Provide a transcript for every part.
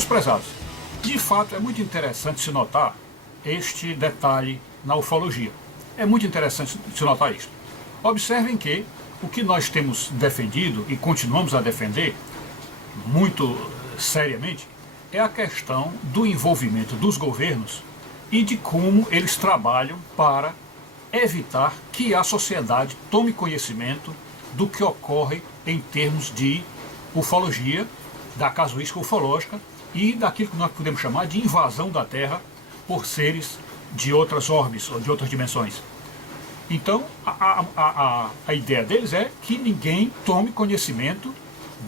Meus prezados, de fato é muito interessante se notar este detalhe na ufologia. É muito interessante se notar isto. Observem que o que nós temos defendido e continuamos a defender muito seriamente é a questão do envolvimento dos governos e de como eles trabalham para evitar que a sociedade tome conhecimento do que ocorre em termos de ufologia, da casuística ufológica e daquilo que nós podemos chamar de invasão da Terra por seres de outras orbes ou de outras dimensões. Então, a ideia deles é que ninguém tome conhecimento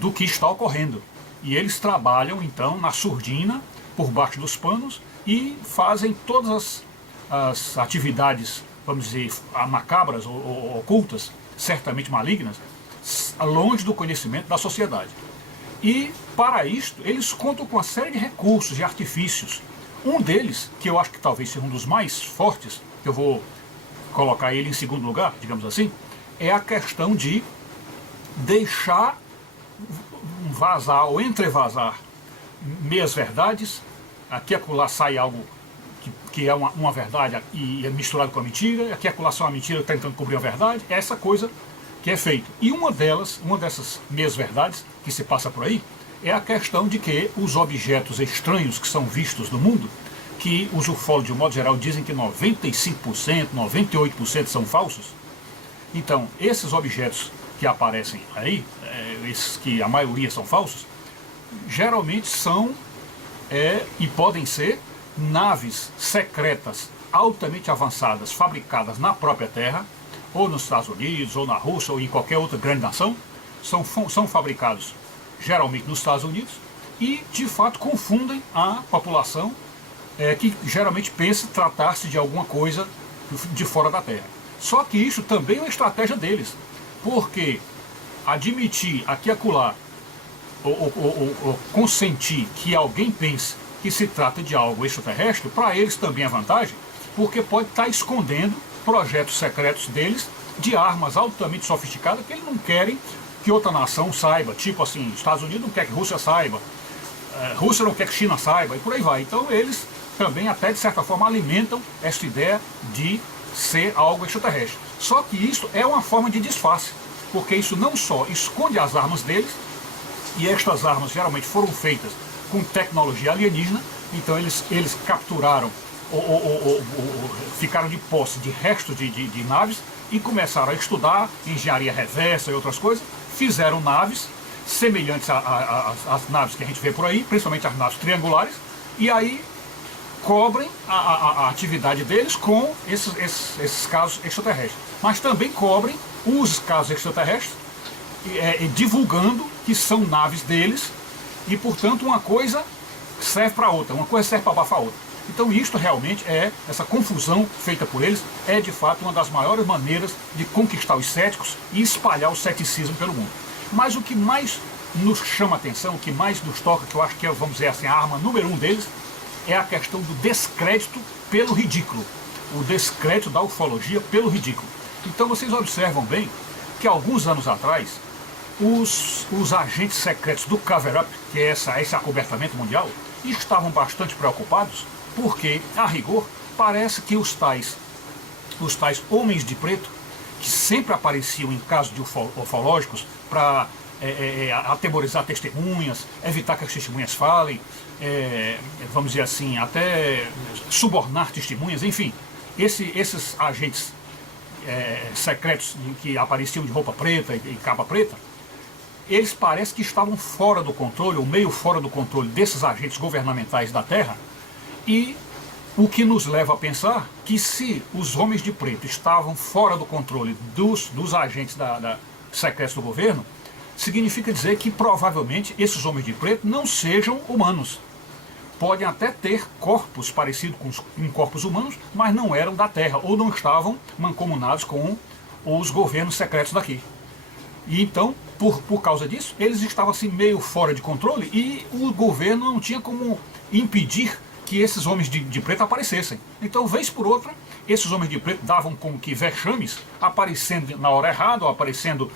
do que está ocorrendo. E eles trabalham, então, na surdina, por baixo dos panos, e fazem todas as atividades, vamos dizer, macabras ou ocultas, certamente malignas, longe do conhecimento da sociedade. E, para isto, eles contam com uma série de recursos e artifícios. Um deles, que eu acho que talvez seja um dos mais fortes, que eu vou colocar ele em segundo lugar, digamos assim, é a questão de deixar vazar ou entrevazar meias verdades. Aqui e acolá sai algo que é uma verdade e é misturado com a mentira, aqui e acolá sai uma mentira tentando cobrir a verdade, é essa coisa que é feita. E uma dessas meias verdades que se passa por aí, é a questão de que os objetos estranhos que são vistos no mundo, que os ufólogos de um modo geral dizem que 95%, 98% são falsos. Então, esses objetos que aparecem aí, esses que a maioria são falsos, geralmente são e podem ser naves secretas altamente avançadas, fabricadas na própria Terra, ou nos Estados Unidos, ou na Rússia, ou em qualquer outra grande nação, são fabricados geralmente nos Estados Unidos, e de fato confundem a população que geralmente pensa tratar-se de alguma coisa de fora da Terra. Só que isso também é uma estratégia deles, porque admitir aqui e acolá, ou consentir que alguém pense que se trata de algo extraterrestre, para eles também é vantagem, porque pode estar escondendo projetos secretos deles de armas altamente sofisticadas que eles não querem que outra nação saiba, tipo assim, Estados Unidos não quer que Rússia saiba, Rússia não quer que China saiba, e por aí vai. Então eles também até de certa forma alimentam essa ideia de ser algo extraterrestre. Só que isso é uma forma de disfarce, porque isso não só esconde as armas deles, e estas armas geralmente foram feitas com tecnologia alienígena, então eles capturaram ou ficaram de posse de restos de naves e começaram a estudar engenharia reversa e outras coisas, fizeram naves semelhantes às naves que a gente vê por aí, principalmente as naves triangulares, e aí cobrem a atividade deles com esses casos extraterrestres. Mas também cobrem os casos extraterrestres, divulgando que são naves deles, e portanto uma coisa serve para outra, uma coisa serve para abafar a outra. Então isto realmente essa confusão feita por eles, é de fato uma das maiores maneiras de conquistar os céticos e espalhar o ceticismo pelo mundo. Mas o que mais nos chama a atenção, o que mais nos toca, que eu acho que é, vamos dizer assim, a arma número 1 deles, é a questão do descrédito pelo ridículo. O descrédito da ufologia pelo ridículo. Então vocês observam bem que alguns anos atrás, os agentes secretos do cover-up, que é esse acobertamento mundial, estavam bastante preocupados, porque, a rigor, parece que os tais homens de preto, que sempre apareciam em casos de ufológicos para atemorizar testemunhas, evitar que as testemunhas falem, vamos dizer assim, até subornar testemunhas, enfim, esses agentes secretos que apareciam de roupa preta e capa preta, eles parecem que estavam fora do controle, ou meio fora do controle desses agentes governamentais da Terra, e o que nos leva a pensar que se os homens de preto estavam fora do controle dos agentes secretos do governo, significa dizer que provavelmente esses homens de preto não sejam humanos. Podem até ter corpos parecidos com corpos humanos, mas não eram da Terra, ou não estavam mancomunados com os governos secretos daqui. E então, por causa disso, eles estavam assim meio fora de controle e o governo não tinha como impedir que esses homens de preto aparecessem. Então, vez por outra, esses homens de preto davam como que vexames, aparecendo na hora errada, ou aparecendo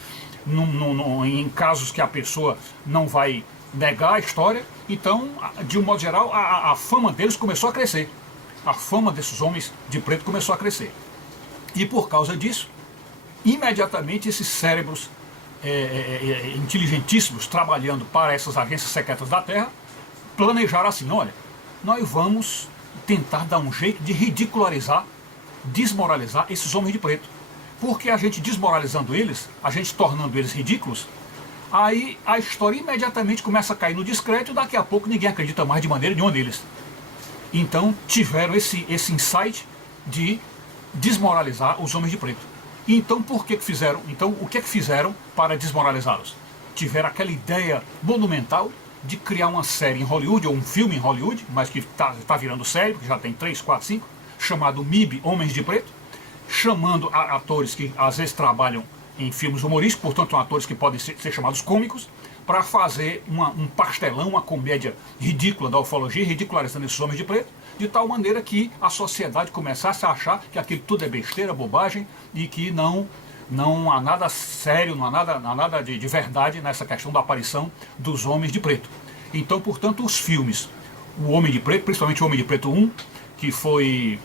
em casos que a pessoa não vai negar a história, Então, de um modo geral, a fama deles começou a crescer. A fama desses homens de preto começou a crescer. E por causa disso, imediatamente esses cérebros inteligentíssimos trabalhando para essas agências secretas da Terra planejaram assim: olha, nós vamos tentar dar um jeito de ridicularizar, desmoralizar esses homens de preto. Porque a gente desmoralizando eles, a gente tornando eles ridículos, aí a história imediatamente começa a cair no descrédito e daqui a pouco ninguém acredita mais de maneira nenhuma neles. Então tiveram esse insight de desmoralizar os homens de preto. Então por que fizeram? Então o que fizeram para desmoralizá-los? Tiveram aquela ideia monumental de criar uma série em Hollywood, ou um filme em Hollywood, mas que está virando série, porque já tem 3, 4, 5, chamado MIB, Homens de Preto, chamando atores que às vezes trabalham em filmes humorísticos, portanto atores que podem ser chamados cômicos, para fazer um pastelão, uma comédia ridícula da ufologia, ridicularizando esses homens de preto, de tal maneira que a sociedade começasse a achar que aquilo tudo é besteira, bobagem, e que não há nada sério, não há nada de verdade nessa questão da aparição dos homens de preto. Então, portanto, os filmes, o Homem de Preto, principalmente o Homem de Preto 1, que foi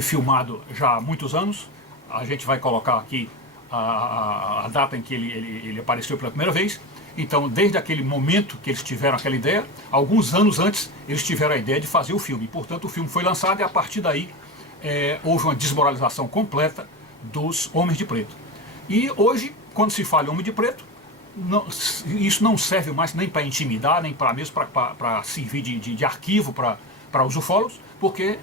filmado já há muitos anos, a gente vai colocar aqui a data em que ele apareceu pela primeira vez. Então, desde aquele momento que eles tiveram aquela ideia, alguns anos antes, eles tiveram a ideia de fazer o filme. Portanto, o filme foi lançado e a partir daí houve uma desmoralização completa dos homens de preto. E hoje, quando se fala em homem de preto, isso não serve mais nem para intimidar, nem para mesmo para servir de arquivo para os ufólogos, porque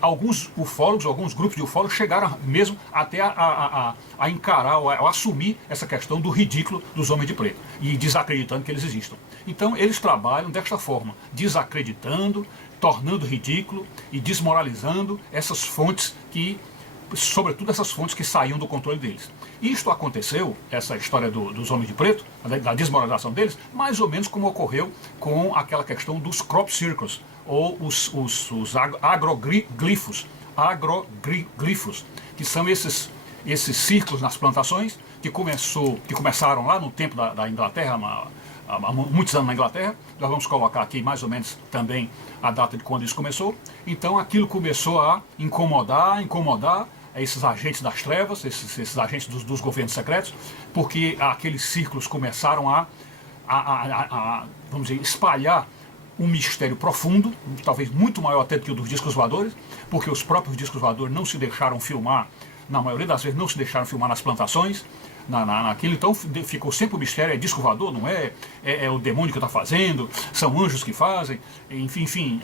alguns ufólogos, alguns grupos de ufólogos chegaram mesmo até a encarar, a assumir essa questão do ridículo dos homens de preto e desacreditando que eles existam. Então eles trabalham desta forma, desacreditando, tornando ridículo e desmoralizando essas fontes sobretudo essas fontes que saíam do controle deles. Isto aconteceu, essa história dos homens de preto, da desmoralização deles, mais ou menos como ocorreu com aquela questão dos crop circles, ou os agroglifos, que são esses círculos nas plantações que começaram lá no tempo da Inglaterra, há muitos anos na Inglaterra. Nós vamos colocar aqui mais ou menos também a data de quando isso começou. Então aquilo começou a incomodar esses agentes das trevas, esses agentes dos governos secretos, porque aqueles círculos começaram vamos dizer, espalhar um mistério profundo, talvez muito maior até do que o dos discos voadores, porque os próprios discos voadores não se deixaram filmar, na maioria das vezes não se deixaram filmar nas plantações, naquilo. Então ficou sempre o mistério: é disco voador, não é? É o demônio que está fazendo, são anjos que fazem, enfim,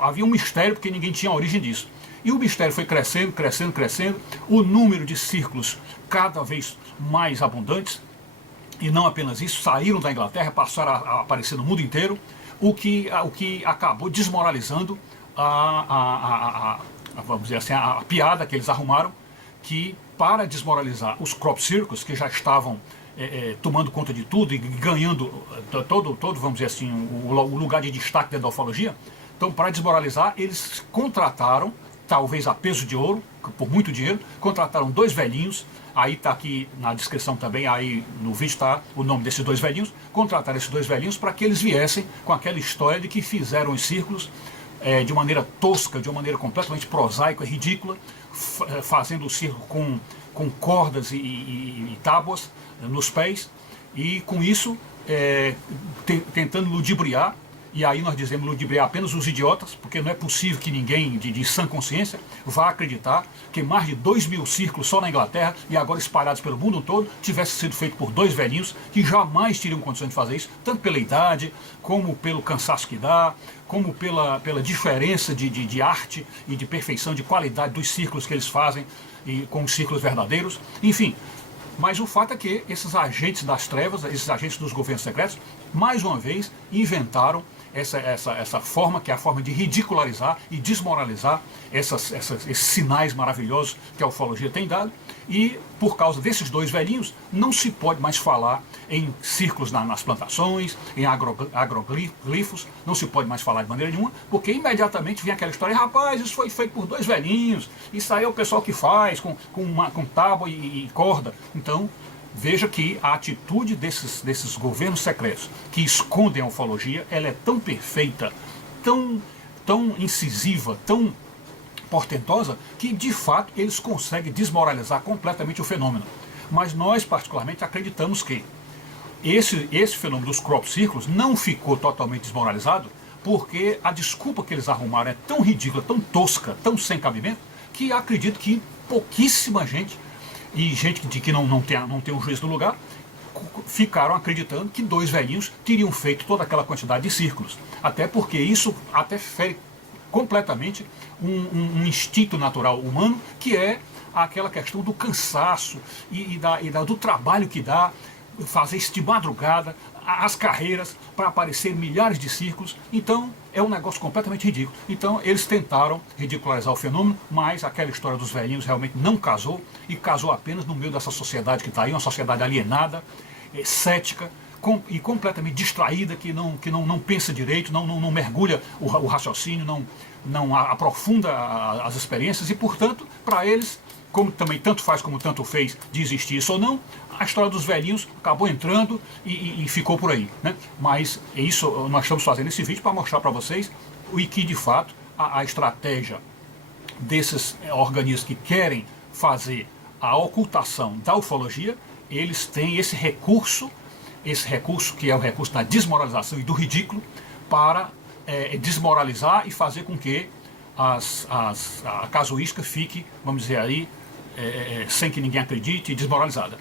havia um mistério porque ninguém tinha a origem disso. E o mistério foi crescendo, o número de círculos cada vez mais abundantes, e não apenas isso, saíram da Inglaterra, passaram a aparecer no mundo inteiro, o que acabou desmoralizando vamos dizer assim, a piada que eles arrumaram, que para desmoralizar os crop circles, que já estavam tomando conta de tudo e ganhando todo, vamos dizer assim, o lugar de destaque dentro da ufologia. Então, para desmoralizar, eles contrataram, talvez a peso de ouro, por muito dinheiro, contrataram 2 velhinhos. Aí está aqui na descrição também, aí no vídeo está o nome desses 2 velhinhos. Contrataram esses 2 velhinhos para que eles viessem com aquela história de que fizeram os círculos de maneira tosca, de uma maneira completamente prosaica e ridícula, fazendo o círculo com cordas e tábuas nos pés, e com isso tentando ludibriar. E aí nós dizemos ludibriar apenas os idiotas, porque não é possível que ninguém de sã consciência vá acreditar que mais de 2.000 círculos só na Inglaterra, e agora espalhados pelo mundo todo, tivesse sido feito por 2 velhinhos que jamais teriam condições de fazer isso, tanto pela idade, como pelo cansaço que dá, como pela diferença de arte e de perfeição, de qualidade dos círculos que eles fazem e com os círculos verdadeiros, enfim. Mas o fato é que esses agentes das trevas, esses agentes dos governos secretos, mais uma vez inventaram essa forma, que é a forma de ridicularizar e desmoralizar esses sinais maravilhosos que a ufologia tem dado. E por causa desses 2 velhinhos, não se pode mais falar em círculos nas plantações, em agroglifos, não se pode mais falar de maneira nenhuma, porque imediatamente vem aquela história: rapaz, isso foi feito por 2 velhinhos, isso aí é o pessoal que faz com tábua e corda. Então Veja que a atitude desses governos secretos que escondem a ufologia, ela é tão perfeita, tão incisiva, tão portentosa, que de fato eles conseguem desmoralizar completamente o fenômeno. Mas nós particularmente acreditamos que esse fenômeno dos crop circles não ficou totalmente desmoralizado, porque a desculpa que eles arrumaram é tão ridícula, tão tosca, tão sem cabimento, que acredito que pouquíssima gente, e gente que não tem um juízo no lugar, ficaram acreditando que dois velhinhos teriam feito toda aquela quantidade de círculos. Até porque isso até fere completamente um instinto natural humano, que é aquela questão do cansaço do trabalho que dá fazer isso de madrugada, as carreiras para aparecer milhares de círculos. Então é um negócio completamente ridículo. Então eles tentaram ridicularizar o fenômeno, mas aquela história dos velhinhos realmente não casou, e casou apenas no meio dessa sociedade que está aí, uma sociedade alienada, cética e completamente distraída, que não pensa direito, não mergulha o raciocínio, não aprofunda as experiências, e portanto para eles, como também tanto faz como tanto fez de existir isso ou não, a história dos velhinhos acabou entrando e ficou por aí, né? Mas isso nós estamos fazendo esse vídeo para mostrar para vocês o que de fato a estratégia desses organismos que querem fazer a ocultação da ufologia. Eles têm esse recurso que é o recurso da desmoralização e do ridículo, para desmoralizar e fazer com que a casuística fique, vamos dizer aí, sem que ninguém acredite, desmoralizada.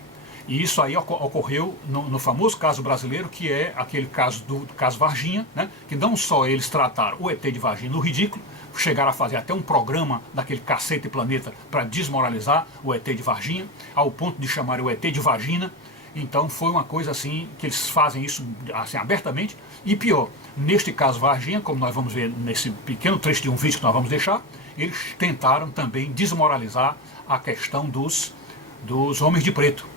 E isso aí ocorreu no famoso caso brasileiro, que é aquele caso do caso Varginha, né? Que não só eles trataram o ET de Varginha no ridículo, chegaram a fazer até um programa daquele Cacete Planeta para desmoralizar o ET de Varginha, ao ponto de chamar o ET de vagina. Então foi uma coisa assim, que eles fazem isso assim, abertamente. E pior, neste caso Varginha, como nós vamos ver nesse pequeno trecho de um vídeo que nós vamos deixar, eles tentaram também desmoralizar a questão dos homens de preto.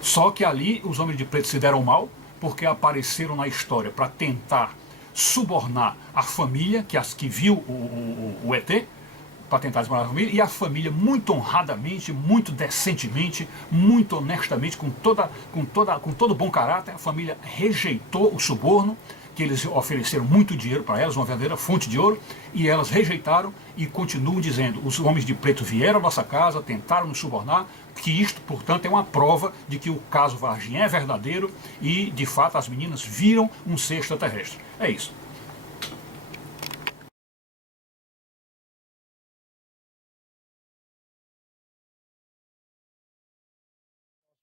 Só que ali os homens de preto se deram mal, porque apareceram na história para tentar subornar a família que viu o ET, para tentar desmoralizar a família, e a família muito honradamente, muito decentemente, muito honestamente, com todo bom caráter, a família rejeitou o suborno, que eles ofereceram muito dinheiro para elas, uma verdadeira fonte de ouro, e elas rejeitaram e continuam dizendo: os homens de preto vieram à nossa casa, tentaram nos subornar, que isto, portanto, é uma prova de que o caso Varginha é verdadeiro e, de fato, as meninas viram um ser extraterrestre. É isso.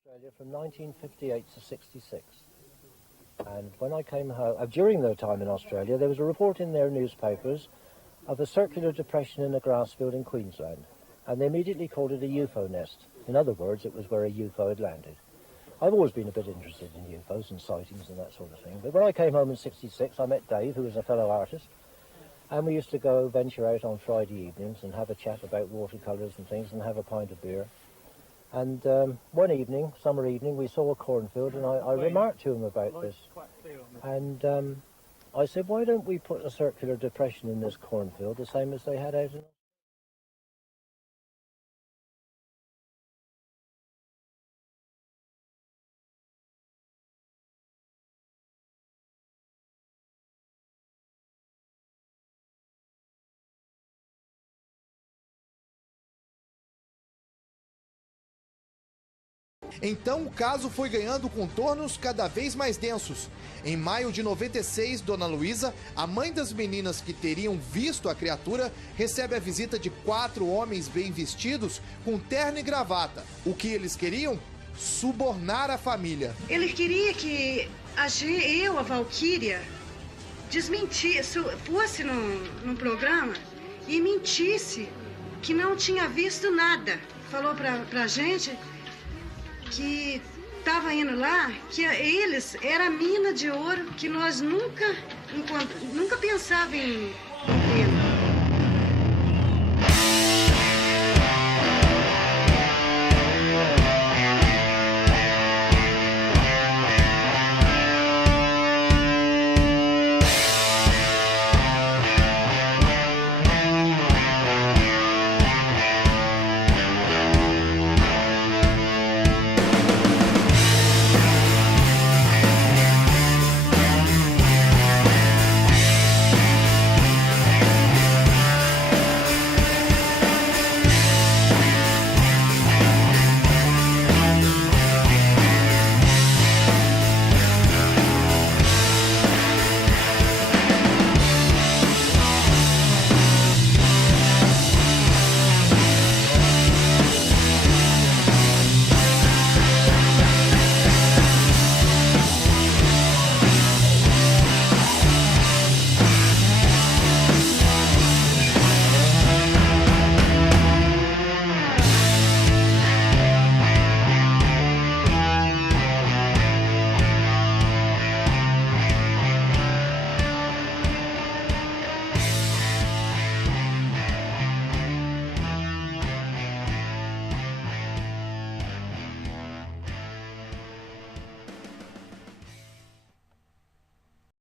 Australia from 1958 to 66. And when I came home, during their time in Australia, there was a report in their newspapers of a circular depression in a grass field in Queensland. And they immediately called it a UFO nest. In other words, it was where a UFO had landed. I've always been a bit interested in UFOs and sightings and that sort of thing. But when I came home in 66, I met Dave, who was a fellow artist. And we used to go venture out on Friday evenings and have a chat about watercolours and things and have a pint of beer. And one evening, summer evening, we saw a cornfield, and I remarked to him about this. And I said, why don't we put a circular depression in this cornfield, the same as they had out in... Então o caso foi ganhando contornos cada vez mais densos. Em maio de 96, Dona Luísa, a mãe das meninas que teriam visto a criatura, recebe a visita de 4 homens bem vestidos com terno e gravata. O que eles queriam? Subornar a família. Ele queria que a Valquíria, fosse num programa e mentisse que não tinha visto nada. Falou pra gente que estava indo lá, que eles era a mina de ouro que nós nunca pensávamos em ter.